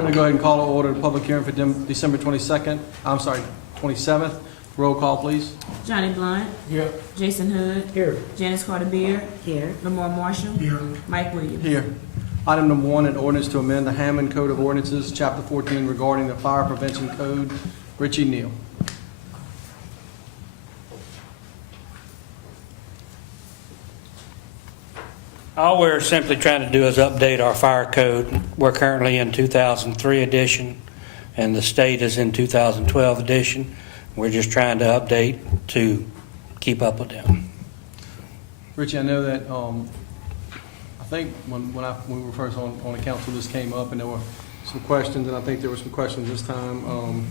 going to go ahead and call to order the public hearing for December 27th. Roll call, please. Johnny Blunt. Here. Jason Hood. Here. Janice Carter Beard. Here. Lamar Marshall. Here. Mike Williams. Here. Item number 1, an ordinance to amend the Hammond Code of Ordinances, Chapter 14, regarding the Fire Prevention Code. Richie Neal. All we're simply trying to do is update our fire code. We're currently in 2003 edition, and the state is in 2012 edition. We're just trying to update to keep up with them. Richie, I know that I think when we were first on the council, this came up, and there were some questions, and I think there were some questions this time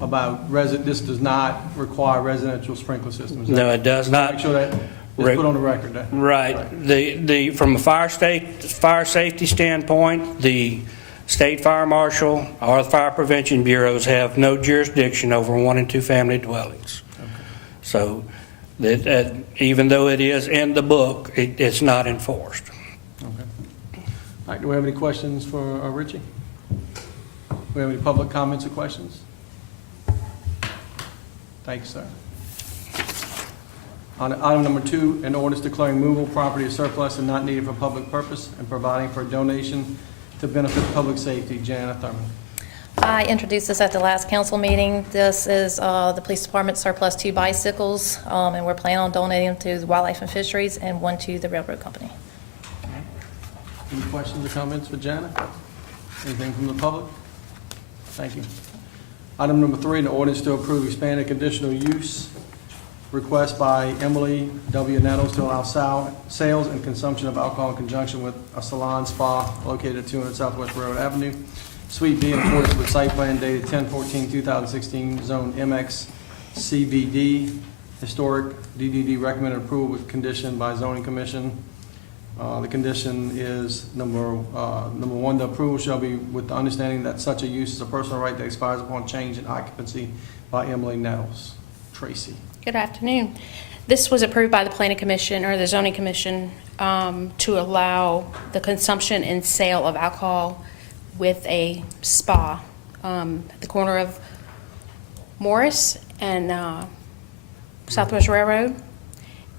about this does not require residential sprinkler systems. No, it does not. Make sure that is put on the record. Right. The from a fire safety standpoint, the state fire marshal or the fire prevention bureaus have no jurisdiction over 1 and 2 family dwellings. Okay. So that even though it is in the book, it's not enforced. Okay. All right. Do we have any questions for Richie? Do we have any public comments or questions? Thank you, sir. On item number 2, an ordinance declaring movable property as surplus and not needed for public purpose and providing for a donation to benefit public safety. Jana Thurman. I introduced this at the last council meeting. This is the police department surplus 2 bicycles, and we're planning on donating them to the Wildlife and Fisheries and 1 to the railroad company. Any questions or comments for Jana? Anything from the public? Thank you. Item number 3, an ordinance to approve expanded conditional use request by Emily W. Nettles to allow sales and consumption of alcohol in conjunction with a salon spa located at 200 Southwest Railroad Avenue, Suite B, in accordance with site plan dated 10/14/2016, Zone MX CBD, Historic DDD, recommended approval with condition by Zoning Commission. The condition is number 1, the approval shall be with the understanding that such a use is a personal right that expires upon change in occupancy by Emily Nettles. Tracy. Good afternoon. This was approved by the Planning Commission or the Zoning Commission to allow the consumption and sale of alcohol with a spa at the corner of Morris and Southwest Railroad.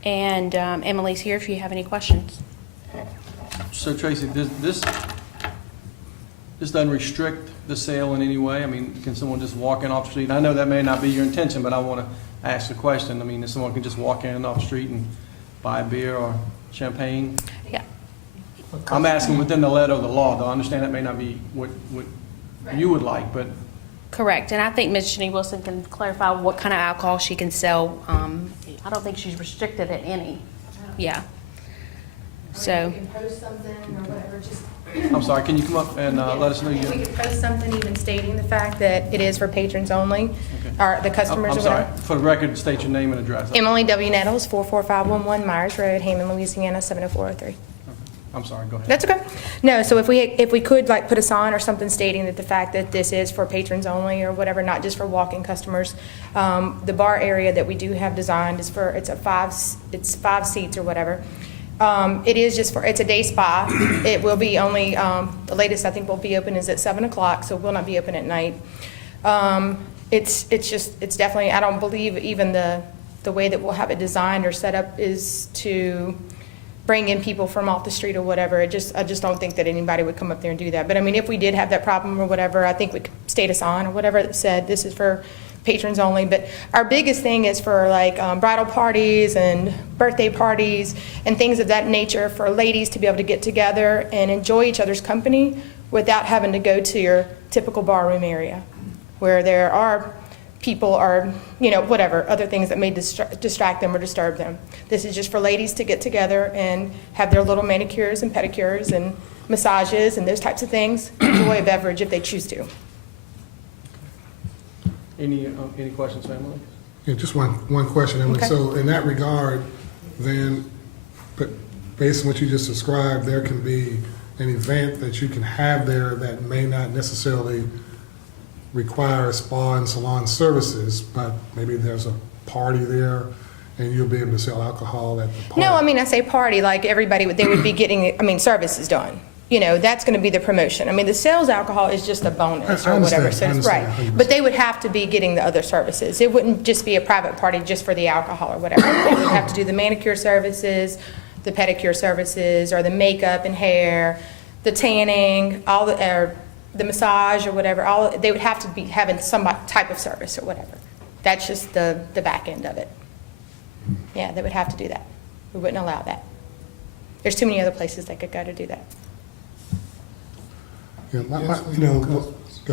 And Emily's here if you have any questions. So Tracy, this doesn't restrict the sale in any way? I mean, can someone just walk in off the street? I know that may not be your intention, but I want to ask the question. I mean, if someone can just walk in off the street and buy a beer or champagne? Yeah. I'm asking within the letter of the law, though. I understand that may not be what you would like, but... Correct. And I think Ms. Jenny Wilson can clarify what kind of alcohol she can sell. I don't think she's restricted at any. Yeah. So. We can post something or whatever, just. I'm sorry, can you come up and let us know? We could post something even stating the fact that it is for patrons only, Okay. or the customers I'm or sorry, whatever. for the record, state your name and address. Emily W. Nettles, 44511 Myers Road, Hammond, Louisiana, 70403. I'm sorry, go ahead. That's okay. No, so if we could like put a sign or something stating that the fact that this is for patrons only or whatever, not just for walk-in customers. The bar area that we do have designed is for, it's 5 seats or whatever. It is just it's a day spa. It will be only, the latest I think will be open is at 7 o'clock, so it will not be open at night. It's definitely, I don't believe even the way that we'll have it designed or set up is to bring in people from off the street or whatever. I just don't think that anybody would come up there and do that. But I mean, if we did have that problem or whatever, I think we could state a sign or whatever that said this is for patrons only. But our biggest thing is for like bridal parties and birthday parties and things of that nature, for ladies to be able to get together and enjoy each other's company without having to go to your typical barroom area where there are people or, you know, whatever, other things that may distract them or disturb them. This is just for ladies to get together and have their little manicures and pedicures and massages and those types of things, enjoy a beverage if they choose to. Any questions, Emily? Yeah, just one question, Emily. Okay. So in that regard, then, but based on what you just described, there can be an event that you can have there that may not necessarily require spa and salon services, but maybe there's a party there and you'll be able to sell alcohol at the party. No, I mean, I say party, like everybody, they would be getting, I mean, services done. that's going to be the promotion. I mean, the sales alcohol is just a bonus I or whatever. understand. So it's I right. understand 100%. But they would have to be getting the other services. It wouldn't just be a private party just for the alcohol or whatever. They would have to do the manicure services, the pedicure services, or the makeup and hair, the tanning, or the massage or whatever. They would have to be having some type of service or whatever. That's just the back end of it. Yeah, they would have to do that. We wouldn't allow that. There's too many other places they could go to do that. Yeah, go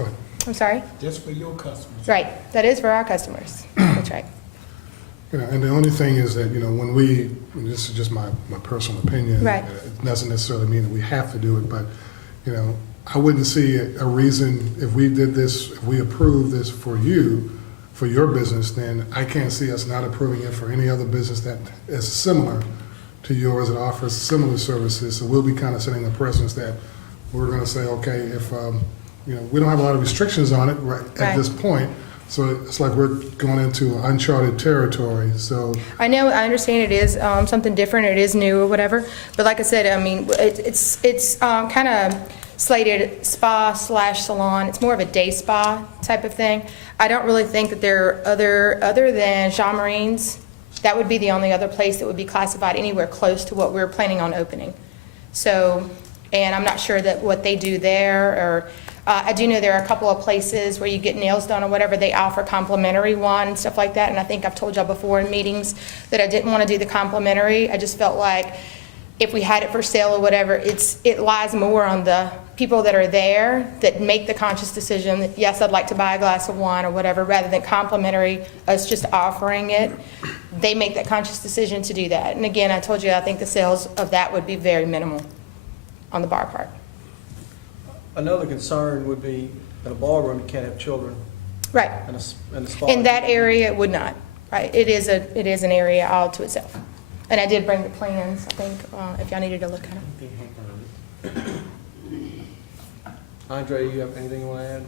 ahead. I'm sorry? Just for your customers. Right, that is for our customers. That's right. And the only thing is that, when and this is just my personal opinion. Right. It doesn't necessarily mean that we have to do it, but, I wouldn't see a reason if we did this, if we approved this for you, for your business, then I can't see us not approving it for any other business that is similar to yours that offers similar services. So we'll be kind of setting a precedence that we're going to say, okay, if, we don't have a lot of restrictions on it at this point. So it's like we're going into uncharted territory, so. I know, I understand it is something different, it is new or whatever, but like I said, I mean, it's kind of slated spa/salon. It's more of a day spa type of thing. I don't really think that there are other than Jean Marine's, that would be the only other place that would be classified anywhere close to what we're planning on opening. So, and I'm not sure that what they do there, or I do know there are a couple of places where you get nails done or whatever, they offer complimentary one and stuff like that, and I think I've told y'all before in meetings that I didn't want to do the complimentary. I just felt like if we had it for sale or whatever, it lies more on the people that are there that make the conscious decision that, yes, I'd like to buy a glass of wine or whatever, rather than complimentary, us just offering it. They make that conscious decision to do that. And again, I told you, I think the sales of that would be very minimal on the bar part. Another concern would be in a ballroom, you can't have children Right. in a spa. In that area, it would not. Right. It is an area all to itself. And I did bring the plans, I think, if y'all needed to look at them. Andre, you have anything you want to add?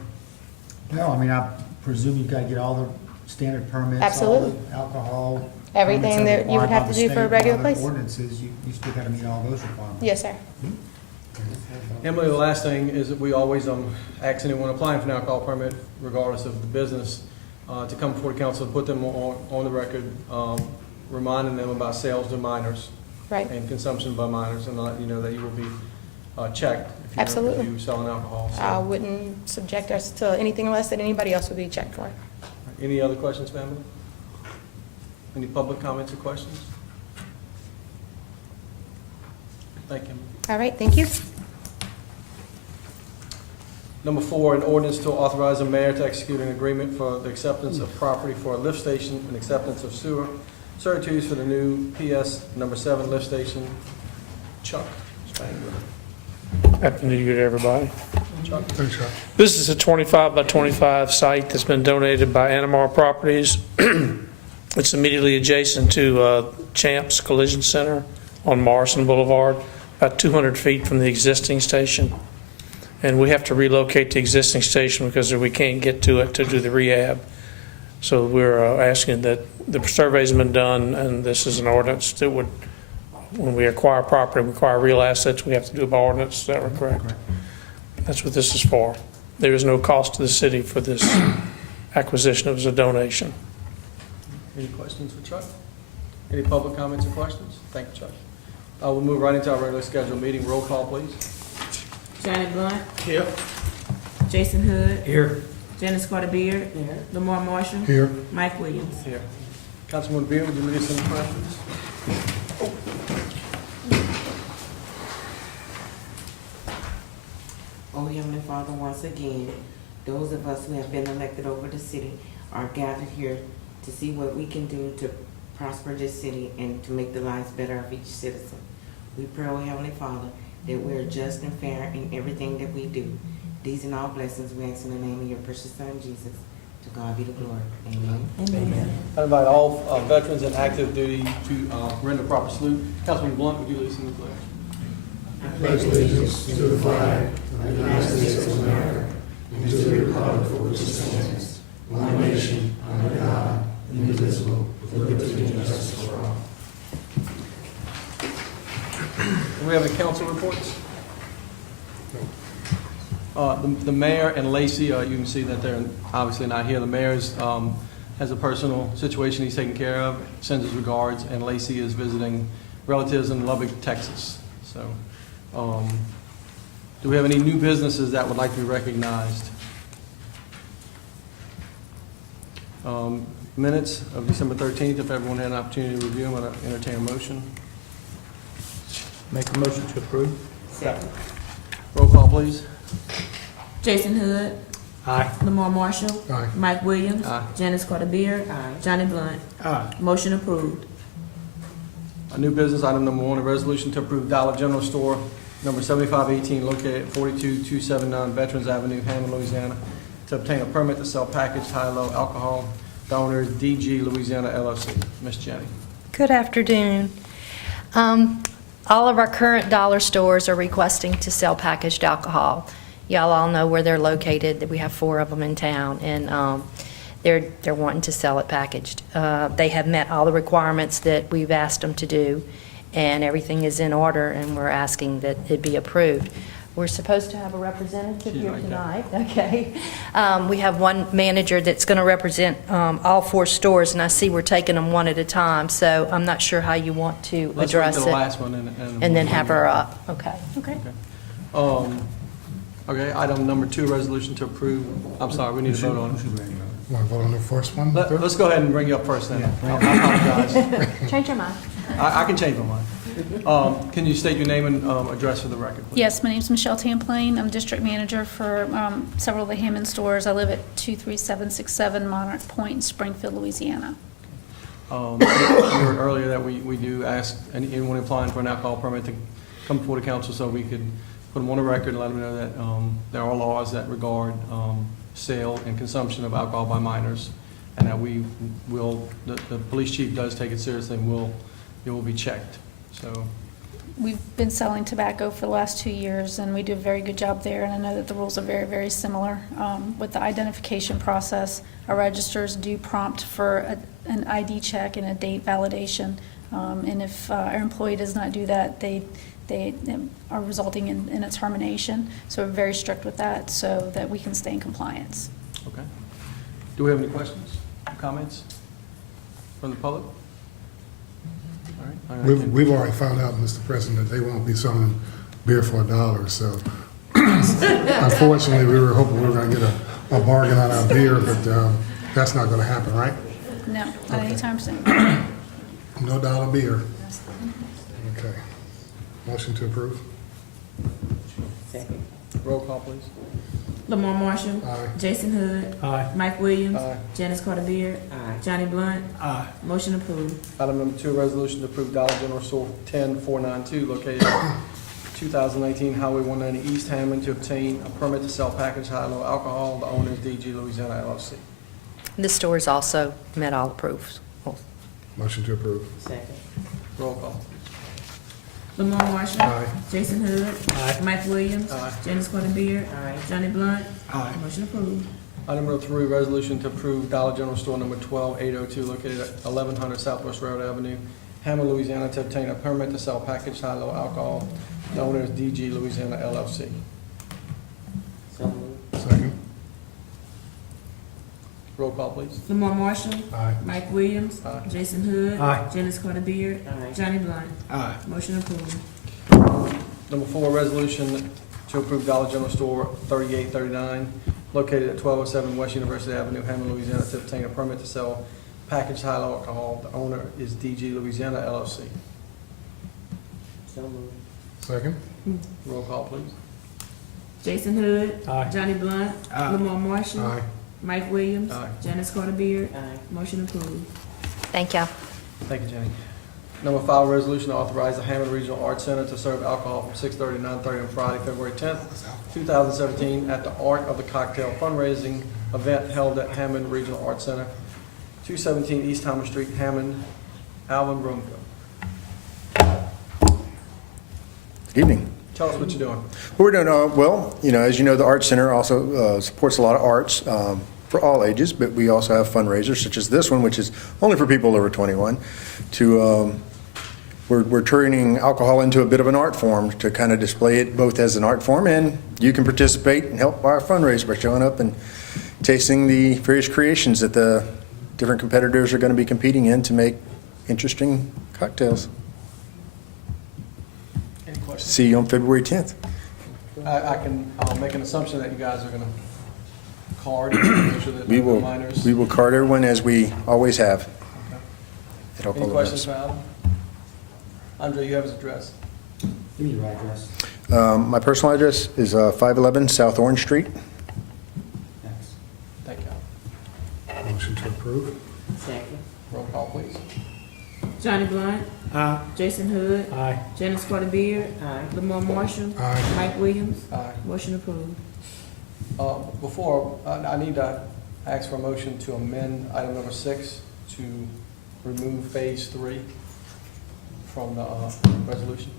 No, I mean, I presume you've got to get all the standard permits. Absolutely. All the alcohol. Everything permits that you would required have by to the do for a state, regular by place. the Ordinances, you still got to meet all those requirements. Yes, sir. Emily, the last thing is that we always ask anyone applying for an alcohol permit, regardless of the business, to come before the council and put them on the record, reminding them about sales to minors. Right. And consumption by minors, and let you know that you will be checked if Absolutely. you're selling alcohol. So, I wouldn't subject us to anything less than anybody else would be checked for. any other questions, family? Any public comments or questions? Thank you. All right, thank you. Number 4, an ordinance to authorize the mayor to execute an agreement for the acceptance of property for a lift station and acceptance of sewer servitudes for the new PS number 7 lift station. Chuck Spangler. Happy New Year to everybody. Chuck. Thanks, Chuck. This is a 25 by 25 site that's been donated by Anamar Properties. It's immediately adjacent to Champs Collision Center on Morrison Boulevard, about 200 feet from the existing station. And we have to relocate the existing station because we can't get to it to do the rehab. So we're asking that the survey's been done, and this is an ordinance that would, when we acquire property, we acquire real assets, we have to do it by ordinance. Is that correct? That's what this is for. There is no cost to the city for this acquisition. It was a donation. Any questions for Chuck? Any public comments or questions? Thank you, Chuck. We'll move right into our regular scheduled meeting. Roll call, please. Janet Blunt. Here. Jason Hood. Here. Janice Carter Beard. Lamar Marshall. Here. Mike Williams. Here. Councilman Beard, would you lead us in the questions? Oh, Heavenly Father, once again, those of us who have been elected over the city are gathered here to see what we can do to prosper this city and to make the lives better of each citizen. We pray, oh Heavenly Father, that we are just and fair in everything that we do. These and all blessings we ask in the name of your precious Son, Jesus. To God be the glory. Amen. Amen. I invite all veterans in active duty to render proper salute. Councilman Blunt, would you lead us in the pledge? Pledge allegiance to the flag of the United States of America and to the republic for which it stands, one nation, under God, indivisible, with liberty and justice for all. Do we have any council reports? The mayor and Lacey, you can see that they're obviously not here. The mayor's has a personal situation he's taking care of, sends his regards, and Lacey is visiting relatives in Lubbock, Texas. So, do we have any new businesses that would like to be recognized? Minutes of December 13th, if everyone had an opportunity to review them, I'd entertain a motion. Make a motion to approve. Second. Roll call, please. Jason Hood. Aye. Lamar Marshall. Aye. Mike Williams. Aye. Janice Carter Beard. Aye. Johnny Blunt. Aye. Motion approved. A new business, item number 1, a resolution to approve Dollar General Store number 7518 located at 42279 Veterans Avenue, Hammond, Louisiana, to obtain a permit to sell packaged high-low alcohol. The owner is DG Louisiana LLC. Ms. Jenny. Good afternoon. All of our current dollar stores are requesting to sell packaged alcohol. Y'all all know where they're located. We have 4 of them in town, and they're wanting to sell it packaged. They have met all the requirements that we've asked them to do, and everything is in order, and we're asking that it be approved. We're supposed to have a representative She's here right tonight, okay? We have one manager that's going to represent all 4 stores, and I see we're taking them one at a time, so I'm not sure how you want to Let's wait address till the it. last one And then have her up, okay? Okay. Okay, item number 2, resolution to approve, I'm sorry, we need to vote on it. Want to vote on the first one? Let's go ahead and bring you up first then. I apologize. Change your mind. I can change my mind. Can you state your name and address for the record, please? Yes, my name's Michelle Tamplain. I'm district manager for several of the Hammond stores. I live at 23767 Monarch Point in Springfield, Louisiana. You heard earlier that we do ask anyone applying for an alcohol permit to come before the council so we could put them on the record and let them know that there are laws that regard sale and consumption of alcohol by minors, and that we will, the police chief does take it seriously and it will be checked. So, We've been selling tobacco for the last 2 years, and we do a very good job there, and I know that the rules are very, very similar. With the identification process, our registers do prompt for an ID check and a date validation, and if our employee does not do that, they are resulting in a termination. So we're very strict with that so that we can stay in compliance. okay. Do we have any questions, comments from the public? All right. We've already found out, Mr. President, that they won't be selling beer for $1, so unfortunately, we were hoping we were going to get a bargain on our beer, but that's not going to happen, right? No, not anytime soon. No dollar beer. Okay. Motion to approve? Second. Roll call, please. Lamar Marshall. Aye. Jason Hood. Aye. Mike Williams. Aye. Janice Carter Beard. Aye. Johnny Blunt. Aye. Motion approved. Item number 2, resolution to approve Dollar General Store 10492 located at 2019 Highway 190 East Hammond to obtain a permit to sell packaged high-low alcohol. The owner is DG Louisiana LLC. This store's also met all approvals. Motion to approve? Second. Roll call. Lamar Marshall. Aye. Jason Hood. Aye. Mike Williams. Aye. Janice Carter Beard. Aye. Johnny Blunt. Aye. Motion approved. Item number 3, resolution to approve Dollar General Store number 12802 located at 1100 Southwest Road Avenue, Hammond, Louisiana, to obtain a permit to sell packaged high-low alcohol. The owner is DG Louisiana LLC. So moved. Second? Roll call, please. Lamar Marshall. Aye. Mike Williams. Aye. Jason Hood. Aye. Janice Carter Beard. Aye. Johnny Blunt. Aye. Motion approved. Number 4, resolution to approve Dollar General Store 3839 located at 1207 West University Avenue, Hammond, Louisiana, to obtain a permit to sell packaged high-low alcohol. The owner is DG Louisiana LLC. So moved. Second? Roll call, please. Jason Hood. Aye. Johnny Blunt. Aye. Lamar Marshall. Aye. Mike Williams. Aye. Janice Carter Beard. Aye. Motion approved. Thank you. Thank you, Jenny. Number 5, resolution to authorize the Hammond Regional Arts Center to serve alcohol from 6:30 to 9:30 on Friday, February 10th, 2017, at the Art of the Cocktail fundraising event held at Hammond Regional Arts Center, 217 East Thomas Street, Hammond. Alvin Broomfield. Good evening. Tell us what you're doing. What we're doing, well, as you know, the Arts Center also supports a lot of arts for all ages, but we also have fundraisers such as this one, which is only for people over 21, to we're turning alcohol into a bit of an art form to kind of display it both as an art form, and you can participate and help our fundraiser by showing up and tasting the various creations that the different competitors are going to be competing in to make interesting cocktails. Any questions? See you on February 10th. I'll make an assumption that you guys are gonna card, and make sure that We the will, minors. we will card everyone as we always have. at all Any public questions events. for Adam? Andre, you have his address. Give me your address. My personal address is 511 South Orange Street. Thanks. Thank you. Motion to approve? Second. Roll call, please. Johnny Blunt. Aye. Jason Hood. Aye. Janice Carter Beard. Aye. Lamar Marshall. Aye. Mike Williams. Aye. Motion approved. Before, I need to ask for a motion to amend item number 6 to remove phase 3 from the resolution.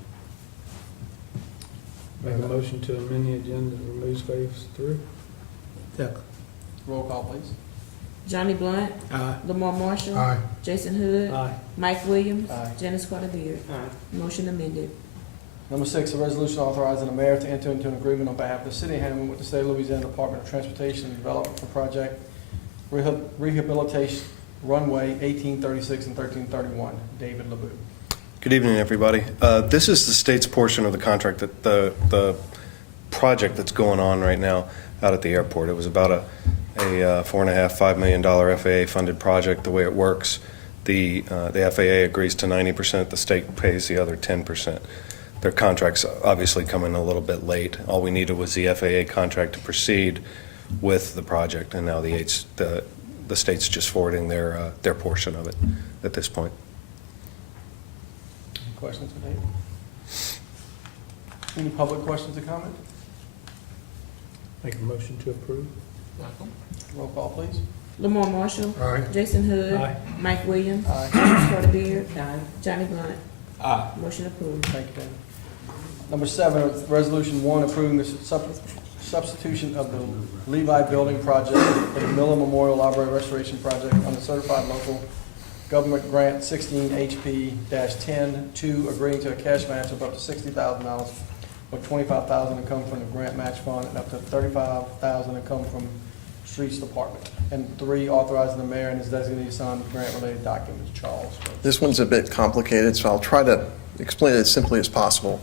Make a motion to amend the agenda to remove phase 3. Roll call, please. Johnny Blunt. Aye. Lamar Marshall. Aye. Jason Hood. Aye. Mike Williams. Aye. Janice Carter Beard. Aye. Motion amended. Number 6, a resolution authorizing the mayor to enter into an agreement on behalf of the city of Hammond with the state of Louisiana Department of Transportation and Development for Project Rehabilitation Runway 1836 and 1331. David LeBoux. Good evening, everybody. This is the state's portion of the contract, that the project that's going on right now out at the airport. It was about a $4.5–5 million FAA-funded project. The way it works, the FAA agrees to 90%, the state pays the other 10%. Their contract's obviously coming a little bit late. All we needed was the FAA contract to proceed with the project, and now the state's just forwarding their portion of it at this point. Any questions for David? Any public questions or comment? Make a motion to approve. Roll call, please. Lamar Marshall. Aye. Jason Hood. Aye. Mike Williams. Aye. Janice Carter Beard. Aye. Johnny Blunt. Aye. Motion approved. Thank you, David. Number 7, resolution 1, approving the substitution of the Levi Building Project for the Miller Memorial Library Restoration Project on the Certified Local Government Grant 16 HP-10-2, agreeing to a cash match of up to $60,000, with $25,000 to come from the grant match fund and up to $35,000 to come from Streets Department. And 3, authorizing the mayor and his designee to sign grant-related documents. Charles. This one's a bit complicated, so I'll try to explain it as simply as possible.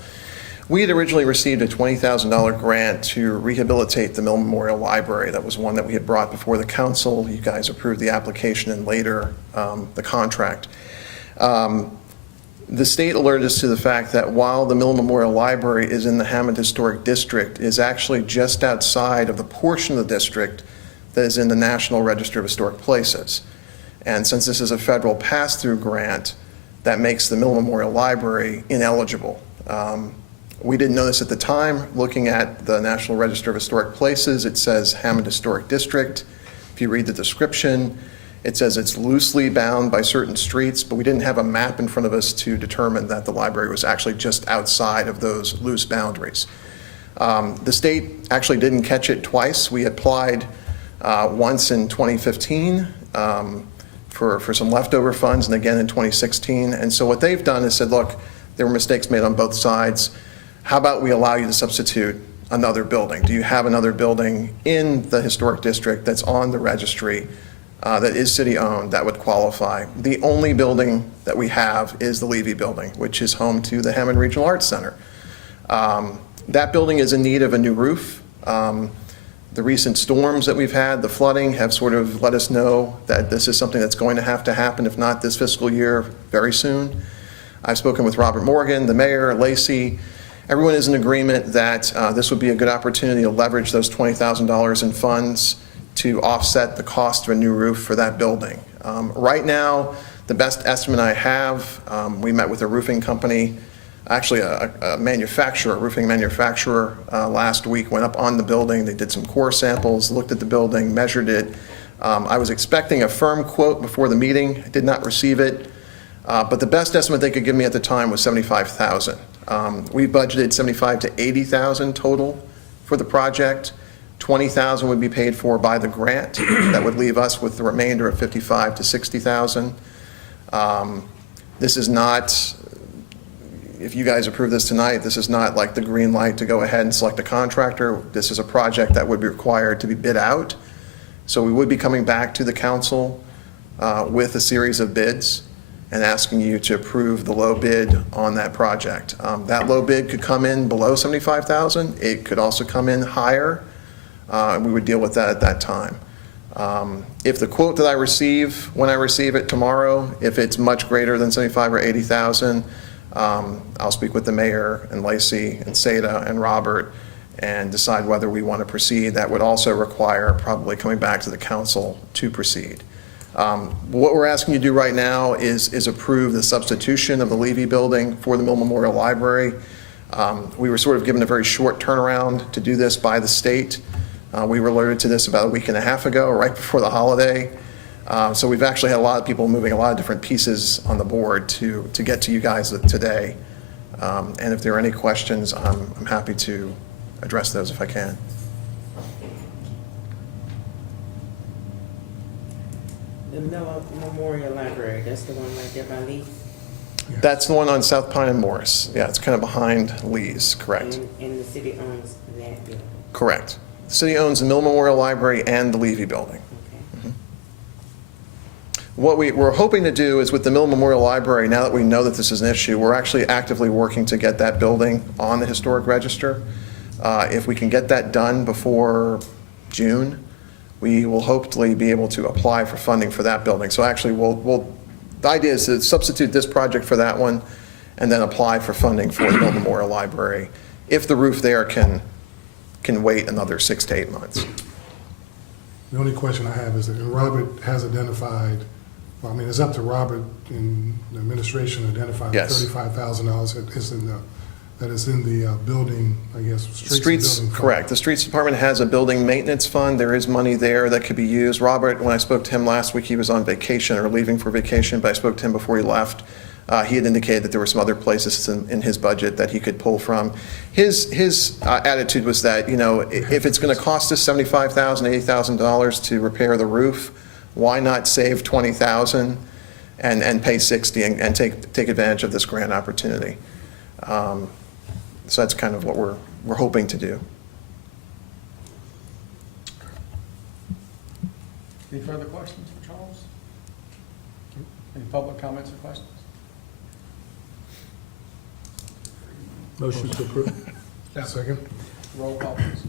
We had originally received a $20,000 grant to rehabilitate the Mill Memorial Library. That was one that we had brought before the council. You guys approved the application and later the contract. The state alerted us to the fact that while the Mill Memorial Library is in the Hammond Historic District, is actually just outside of the portion of the district that is in the National Register of Historic Places. And since this is a federal pass-through grant, that makes the Mill Memorial Library ineligible. We didn't know this at the time. Looking at the National Register of Historic Places, it says Hammond Historic District. If you read the description, it says it's loosely bound by certain streets, but we didn't have a map in front of us to determine that the library was actually just outside of those loose boundaries. The state actually didn't catch it twice. We applied once in 2015 for some leftover funds, and again in 2016. And so what they've done is said, look, there were mistakes made on both sides. How about we allow you to substitute another building? Do you have another building in the historic district that's on the registry that is city-owned that would qualify? The only building that we have is the Levy Building, which is home to the Hammond Regional Arts Center. That building is in need of a new roof. The recent storms that we've had, the flooding, have sort of let us know that this is something that's going to happen, if not this fiscal year, very soon. I've spoken with Robert Morgan, the mayor, Lacey. Everyone is in agreement that this would be a good opportunity to leverage those $20,000 in funds to offset the cost of a new roof for that building. Right now, the best estimate I have, we met with a roofing company, actually a roofing manufacturer last week, went up on the building, they did some core samples, looked at the building, measured it. I was expecting a firm quote before the meeting, I did not receive it, but the best estimate they could give me at the time was $75,000. We budgeted $75,000 to $80,000 total for the project. $20,000 would be paid for by the grant. That would leave us with the remainder of $55,000 to $60,000. This is not if you guys approve this tonight, this is not like the green light to go ahead and select a contractor. This is a project that would be required to be bid out. So we would be coming back to the council with a series of bids and asking you to approve the low bid on that project. That low bid could come in below $75,000. It could also come in higher. We would deal with that at that time. If the quote that I receive, when I receive it tomorrow, if it's much greater than 75 or 80,000, I'll speak with the mayor and Lacey and Seda and Robert and decide whether we want to proceed. That would also require probably coming back to the council to proceed. What we're asking you to do right now is approve the substitution of the Levy building for the Mill Memorial Library. We were sort of given a very short turnaround to do this by the state. We were alerted to this about a week and a half ago, right before the holiday. So we've actually had a lot of people moving a lot of different pieces on the board to get to you guys today. And if there are any questions, I'm happy to address those if I can. The Miller Memorial Library, that's the one right there by Lee? That's the one on South Pine and Morris. Yeah, it's kind of behind Lee's, correct? And the city owns that building? Correct. The city owns the Mill Memorial Library and the Levy building. Okay. What we're hoping to do is with the Mill Memorial Library, now that we know that this is an issue, we're actually actively working to get that building on the historic register. If we can get that done before June, we will hopefully be able to apply for funding for that building. So actually, the idea is to substitute this project for that one and then apply for funding for the Mill Memorial Library if the roof there can wait another 6 to 8 months. The only question I have is that, and Robert has identified, well, I mean, it's up to Robert in the administration to identify the Yes. $35,000 that is in the building, I guess, streets and Streets, building fund. correct. The Streets Department has a building maintenance fund. There is money there that could be used. Robert, when I spoke to him last week, he was on vacation or leaving for vacation, but I spoke to him before he left. He had indicated that there were some other places in his budget that he could pull from. His attitude was that, you know, if it's going to cost us $75,000, $80,000 to repair the roof, why not save $20,000 and pay $60,000 and take advantage of this grant opportunity? So that's kind of what we're hoping to do. Any further questions for Charles? Any public comments or questions? Motion to approve. Second. Roll call, please.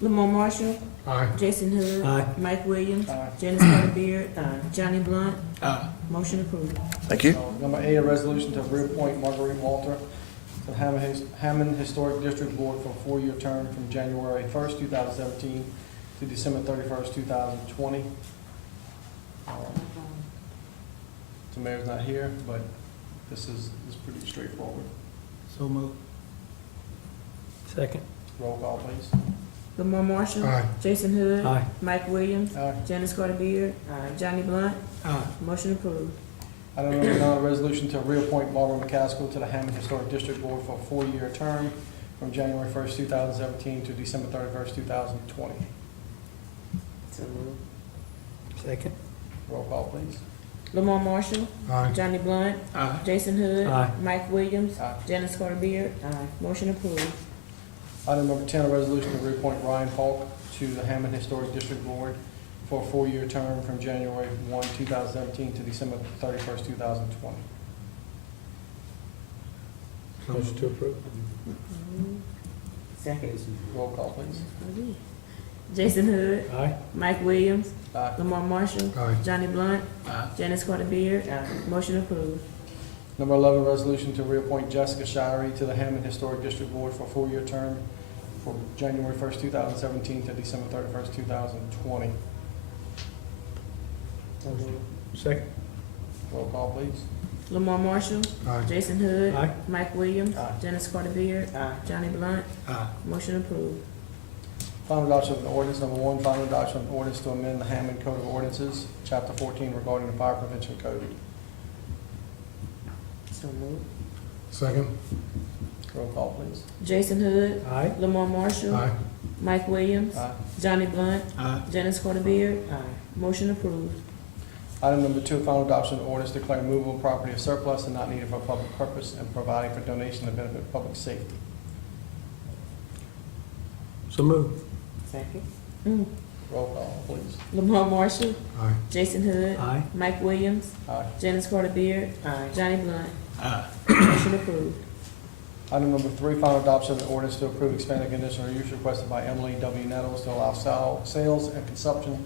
Lamar Marshall. Aye. Jason Hood. Aye. Mike Williams. Aye. Janice Carter Beard. Johnny Blunt. Aye. Motion approved. Thank you. Number 8, a resolution to reappoint Marguerite Walter to the Hammond Historic District Board for a 4-year term from January 1st, 2017 to December 31st, 2020. The mayor's not here, but this is pretty straightforward. So moved. Second. Roll call, please. Lamar Marshall. Aye. Jason Hood. Aye. Mike Williams. Aye. Janice Carter Beard. Johnny Blunt. Aye. Motion approved. Item number 9, a resolution to reappoint Barbara McCaskill to the Hammond Historic District Board for a 4-year term from January 1st, 2017 to December 31st, 2020. So moved. Second. Roll call, please. Lamar Marshall. Aye. Johnny Blunt. Aye. Jason Hood. Aye. Mike Williams. Aye. Janice Carter Beard. Motion approved. Item number 10, a resolution to reappoint Ryan Falk to the Hammond Historic District Board for a 4-year term from January 1, 2017 to December 31st, 2020. Motion to approve. Second. Roll call, please. Jason Hood. Aye. Mike Williams. Aye. Lamar Marshall. Aye. Johnny Blunt. Aye. Janice Carter Beard. Motion approved. Number 11, resolution to reappoint Jessica Shirey to the Hammond Historic District Board for a 4-year term from January 1st, 2017 to December 31st, 2020. So moved. Second. Roll call, please. Lamar Marshall. Aye. Jason Hood. Aye. Mike Williams. Aye. Janice Carter Beard. Johnny Blunt. Aye. Motion approved. Final adoption of an ordinance. Number 1, final adoption of an ordinance to amend the Hammond Code of Ordinances, Chapter 14 regarding the Fire Prevention Code. So moved. Second. Roll call, please. Jason Hood. Aye. Lamar Marshall. Aye. Mike Williams. Aye. Johnny Blunt. Aye. Janice Carter Beard. Motion approved. Item number 2, final adoption of ordinance declaring movable property as surplus and not needed for public purpose and providing for donation to benefit public safety. So moved. Second. Roll call, please. Lamar Marshall. Aye. Jason Hood. Aye. Mike Williams. Aye. Janice Carter Beard. Aye. Johnny Blunt. Aye. Motion approved. Item number 3, final adoption of ordinance to approve expanded conditional use requested by Emily W. Nettles to allow sales and consumption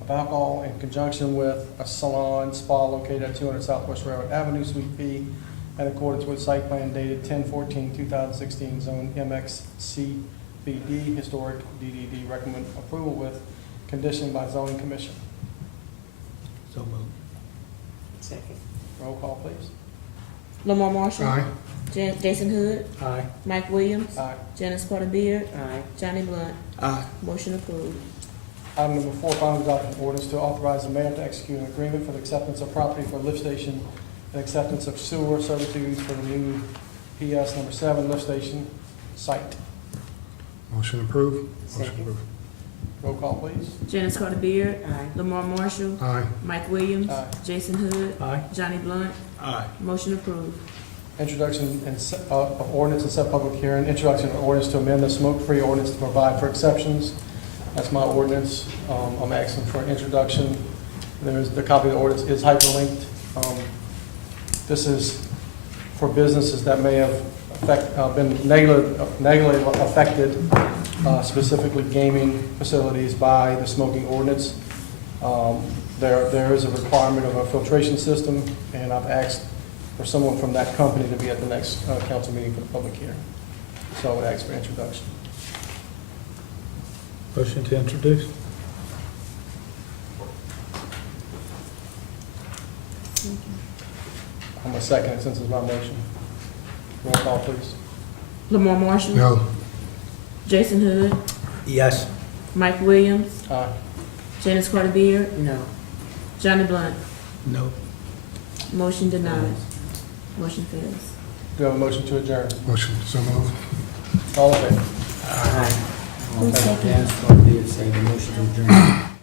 of alcohol in conjunction with a salon spa located at 200 Southwest Railroad Avenue, Suite B, in accordance with site plan dated 10/14/2016, zone MXCBD, historic DDD. Recommend approval with condition by zoning commission. So moved. Second. Roll call, please. Lamar Marshall. Aye. Jason Hood. Aye. Mike Williams. Aye. Janice Carter Beard. Aye. Johnny Blunt. Aye. Motion approved. Item number 4, final adoption of ordinance to authorize the mayor to execute an agreement for the acceptance of property for a lift station and acceptance of sewer servitudes for the new PS number 7 lift station site. Motion approved. Motion Second. approved. Roll call, please. Janice Carter Beard. Aye. Lamar Marshall. Aye. Mike Williams. Aye. Jason Hood. Aye. Johnny Blunt. Aye. Motion approved. Introduction of ordinance and set public hearing. Introduction of ordinance to amend the smoke-free ordinance to provide for exceptions. That's my ordinance. I'm asking for an introduction. The copy of the ordinance is hyperlinked. This is for businesses that may have been negatively affected, specifically gaming facilities, by the smoking ordinance. There is a requirement of a filtration system, and I've asked for someone from that company to be at the next council meeting for the public hearing. So I would ask for introduction. Motion to introduce. I'm going to second it since it's my motion. Roll call, please. Lamar Marshall. No. Jason Hood. Yes. Mike Williams. Aye. Janice Carter Beard. No. Johnny Blunt. No. Motion denied. Motion fails. Do you have a motion to adjourn? Motion, so moved. All in favor? Aye. Who's second? Janice Carter Beard, say the motion to adjourn.